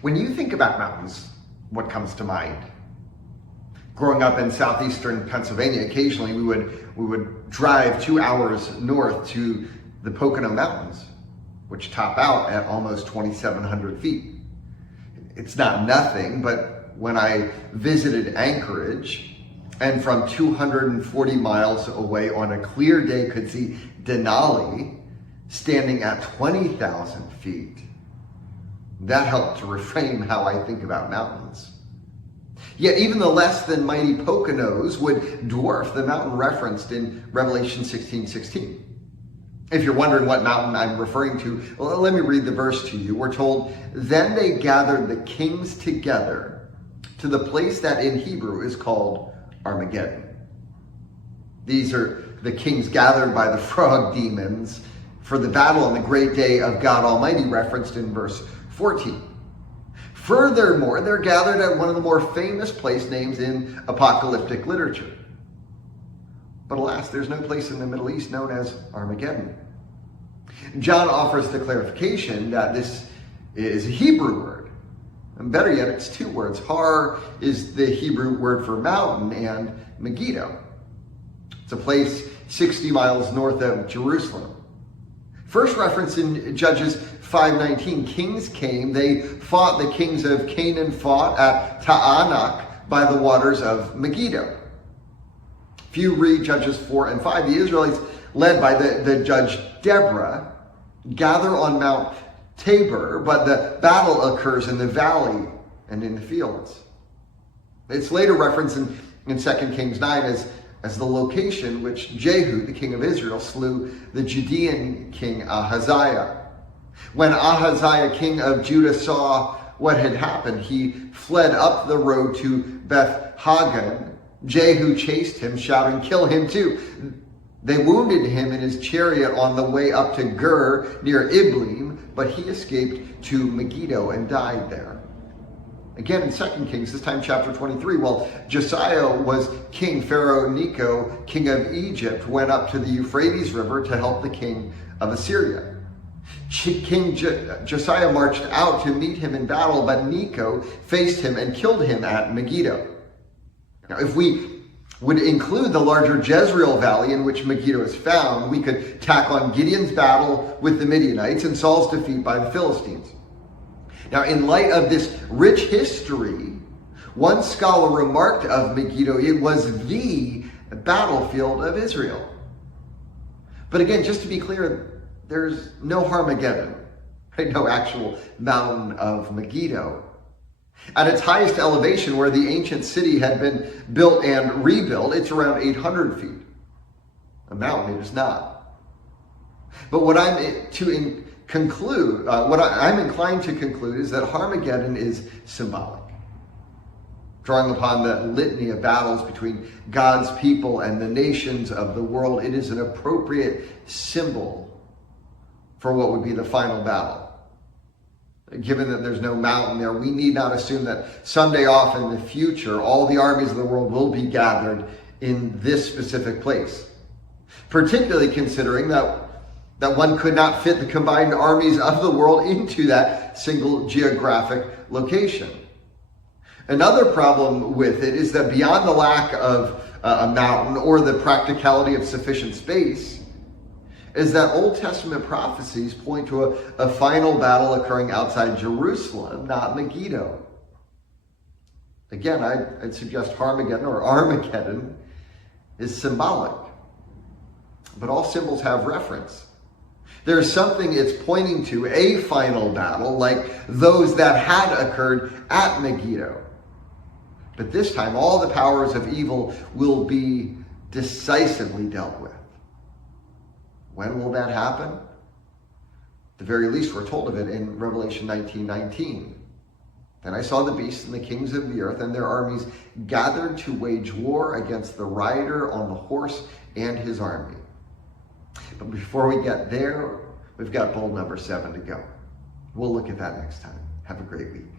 When you think about mountains, what comes to mind? Growing up in southeastern Pennsylvania, occasionally we would drive 2 hours north to the Pocono Mountains, which top out at almost 2,700 feet. It's not nothing, but when I visited Anchorage and from 240 miles away on a clear day could see Denali standing at 20,000 feet, that helped to reframe how I think about mountains. Yet even the less than mighty Poconos would dwarf the mountain referenced in Revelation 16:16. If you're wondering what mountain I'm referring to, well, let me read the verse to you. We're told, "Then they gathered the kings together to the place that in Hebrew is called Armageddon." These are the kings gathered by the frog demons for the battle on the great day of God Almighty referenced in verse 14. Furthermore, they're gathered at one of the more famous place names in apocalyptic literature. But alas, there's no place in the Middle East known as Armageddon. John offers the clarification that this is a Hebrew word. And better yet, it's two words. Har is the Hebrew word for mountain, and Megiddo. It's a place 60 miles north of Jerusalem. First reference in Judges 5:19, kings came, they fought, the kings of Canaan fought at Taanach by the waters of Megiddo. If you read Judges 4 and 5, the Israelites, led by the judge Deborah, gather on Mount Tabor, but the battle occurs in the valley and in the fields. It's later referenced in 2 Kings 9 as the location which Jehu, the king of Israel, slew the Judean king Ahaziah. When Ahaziah, king of Judah, saw what had happened, he fled up the road to Beth Hagan. Jehu chased him, shouting, "Kill him too." They wounded him in his chariot on the way up to Gur near Iblim, but he escaped to Megiddo and died there. Again in 2 Kings, this time chapter 23, while Josiah was king, Pharaoh Necho, king of Egypt, went up to the Euphrates River to help the king of Assyria. King Josiah marched out to meet him in battle, but Necho faced him and killed him at Megiddo. Now, if we would include the larger Jezreel Valley in which Megiddo is found, we could tack on Gideon's battle with the Midianites and Saul's defeat by the Philistines. Now, in light of this rich history, one scholar remarked of Megiddo, it was the battlefield of Israel. But again, just to be clear, there's no Armageddon, right? No actual mountain of Megiddo. At its highest elevation, where the ancient city had been built and rebuilt, it's around 800 feet. A mountain it is not. But what I'm inclined to conclude is that Armageddon is symbolic. Drawing upon the litany of battles between God's people and the nations of the world, it is an appropriate symbol for what would be the final battle. Given that there's no mountain there, we need not assume that someday off in the future, all the armies of the world will be gathered in this specific place. Particularly considering that one could not fit the combined armies of the world into that single geographic location. Another problem with it is that beyond the lack of a mountain or the practicality of sufficient space, is that Old Testament prophecies point to a final battle occurring outside Jerusalem, not Megiddo. Again, I'd suggest Armageddon is symbolic, but all symbols have reference. There's something it's pointing to, a final battle, like those that had occurred at Megiddo. But this time, all the powers of evil will be decisively dealt with. When will that happen? At the very least, we're told of it in Revelation 19:19. Then I saw the beasts and the kings of the earth and their armies gathered to wage war against the rider on the horse and his army. But before we get there, we've got bold number 7 to go. We'll look at that next time. Have a great week.